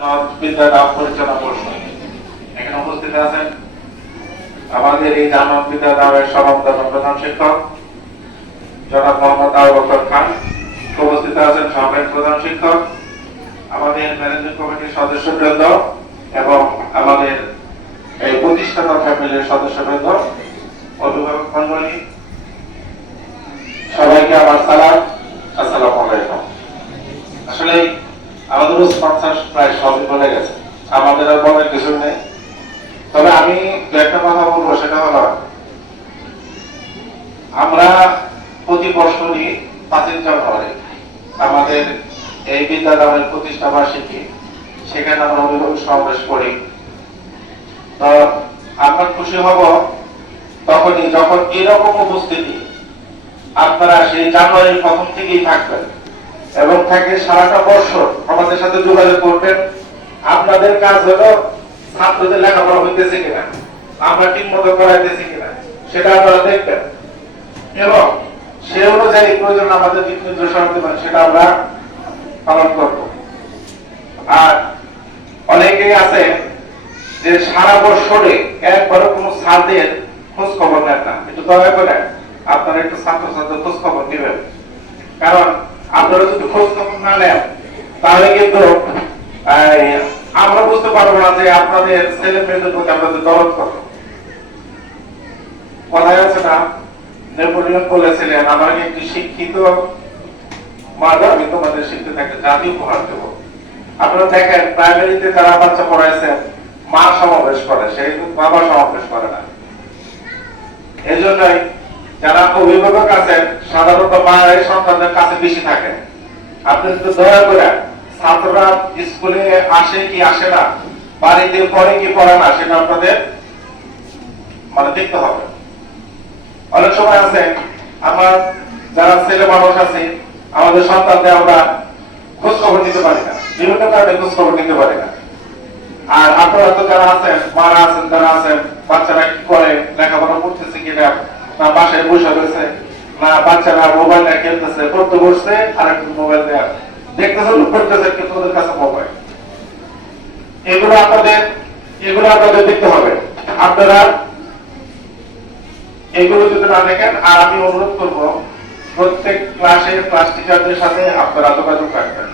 বিদ্যাদান পরিচালনা পর্ষদ এখানে উপস্থিত আছেন আমাদের এই জামাত বিদ্যাদানের সমাবর্তন প্রধান শিক্ষক জনাব মোহাম্মদ আবু বকর খান, উপস্থিত আছেন সহকারী প্রধান শিক্ষক, আমাদের ম্যানেজিং কমিটির সদস্যবৃন্দ এবং আমাদের এই প্রতিষ্ঠাতা ফ্যামিলির সদস্যবৃন্দ, অভিভাবক মণ্ডলী, সবাইকে আমার সালাম, আসসালামু আলাইকুম। আসলে আমাদের স্পন্সর প্রায় সবই বলে গেছে, আমাদের আর বলার কিছু নেই। তবে আমি একটা কথা বলবো, সেটা হলো আমরা প্রতি বছরই 5 জানুয়ারি আমাদের এই বিদ্যালয়ের প্রতিষ্ঠা বার্ষিকী, সেখানে আমরা অভিভাবক সমাবেশ করি। তো আমরা খুশি হব তখনই যখন এরকম উপস্থিতি আপনারা সেই জানুয়ারির প্রথম থেকেই থাকবেন এবং থাকে সারাটা বছর আমাদের সাথে যোগাযোগ করবেন। আপনাদের কাজ হলো ছাত্রদের লেখাপড়া হইতেছে কিনা, আমরা ঠিক মতো করাইতেছি কিনা, সেটা আপনারা দেখবেন এবং সে অনুযায়ী প্রয়োজন আমাদের দিক নির্দেশনা দেবেন, সেটা আমরা পালন করব। আর অনেকেই আছে যে সারা বছরে একবারও কোনো ছাত্রের খোঁজ খবর নেন না। একটু দয়া করে আপনারা একটু ছাত্রছাত্রীর খোঁজ খবর নেবেন, কারণ আপনারা যদি খোঁজ খবর না নেন তাহলে কিন্তু আমরা বুঝতে পারবো না যে আপনাদের ছেলে মেয়েদের প্রতি আপনাদের দরদ কত। কথায় আছে না, নেপোলিয়ন বলেছিলেন, আমাকে একটি শিক্ষিত মা দাও, আমি তোমাদের শিক্ষিত একটা জাতি উপহার দেবো। আপনারা দেখেন প্রাইমারিতে যারা বাচ্চা পড়াইছেন মা সমাবেশ করে, সে কিন্তু বাবা সমাবেশ করে না। এই জন্যই যারা অভিভাবক আছেন সাধারণত মায়ের সন্তানদের কাছে বেশি থাকে। আপনি যদি দয়া করে ছাত্ররা স্কুলে আসে কি আসে না, বাড়িতে পড়ে কি পড়ে না, সেটা আপনাদের মানে দেখতে হবে। অনেক সময় আছে আমার যারা ছেলে মানুষ আছে, আমাদের সন্তানদের আমরা খোঁজ খবর নিতে পারি না, বিভিন্ন কারণে খোঁজ খবর নিতে পারি না। আর আপনারা তো যারা আছেন, মারা আছেন, যারা আছেন, বাচ্চারা কি করে, লেখাপড়া করতেছে কিনা, না বাসায় বসে রয়েছে, না বাচ্চারা মোবাইল নিয়ে খেলতেছে, পড়তে বসছে আর একটু মোবাইল দেওয়া দেখতেছে, লুক করতেছে, কিন্তু ওদের কাছে মোবাইল। এগুলো আপনাদের দেখতে হবে। আপনারা এগুলো যদি না দেখেন, আর আমি অনুরোধ করব প্রত্যেক ক্লাসে ক্লাস টিচারদের সাথে আপনারা যোগাযোগ রাখবেন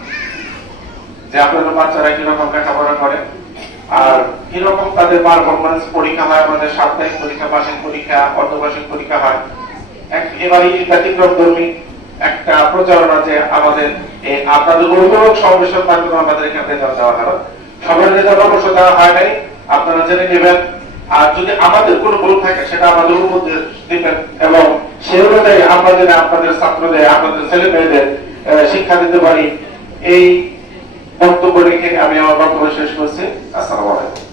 যে আপনাদের বাচ্চারা কিরকম লেখাপড়া করে আর কিরকম তাদের পারফরমেন্স পরীক্ষা হয়। আমাদের সাপ্তাহিক পরীক্ষা, মাসিক পরীক্ষা, অর্ধবার্ষিক পরীক্ষা হয়। এবারই ব্যতিক্রমধর্মী একটা প্রচারণা যে আমাদের আপনাদের অভিভাবক সমাবেশের মাধ্যমে আমাদের এখানে রেজাল্ট দেওয়া হয়। সবার রেজাল্ট অবশ্য দেওয়া হয় নাই, আপনারা জেনে নেবেন। আর যদি আমাদের কোনো ভুল থাকে সেটা আমাদের উপদেশ দিবেন এবং সে অনুযায়ী আমরা যেন আপনাদের ছাত্রদের, আপনাদের ছেলে মেয়েদের শিক্ষা দিতে পারি। এই বক্তব্য রেখে আমি আমার বক্তব্য শেষ করছি। আসসালামু আলাইকুম।